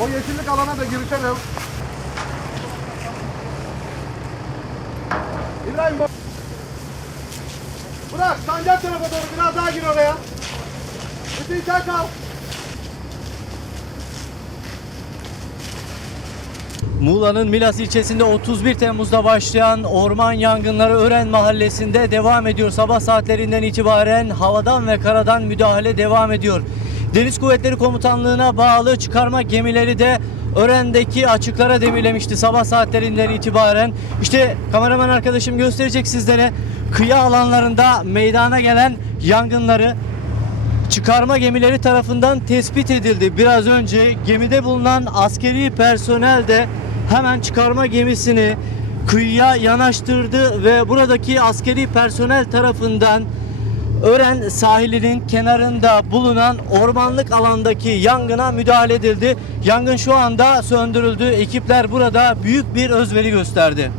O yeşillik alana da girişelim. İbrahim bak. Bırak sancak tarafa doğru biraz daha gir oraya. Hüseyin sen kal. Muğla'nın Milas ilçesinde 31 Temmuz'da başlayan orman yangınları Ören mahallesinde devam ediyor. Sabah saatlerinden itibaren havadan ve karadan müdahale devam ediyor. Deniz Kuvvetleri Komutanlığı'na bağlı çıkarma gemileri de Ören'deki açıklara demirlemişti sabah saatlerinden itibaren. İşte kameraman arkadaşım gösterecek sizlere kıyı alanlarında meydana gelen yangınları çıkarma gemileri tarafından tespit edildi. Biraz önce gemide bulunan askeri personel de hemen çıkarma gemisini kıyıya yanaştırdı ve buradaki askeri personel tarafından Ören sahilinin kenarında bulunan ormanlık alandaki yangına müdahale edildi. Yangın şu anda söndürüldü. Ekipler burada büyük bir özveri gösterdi.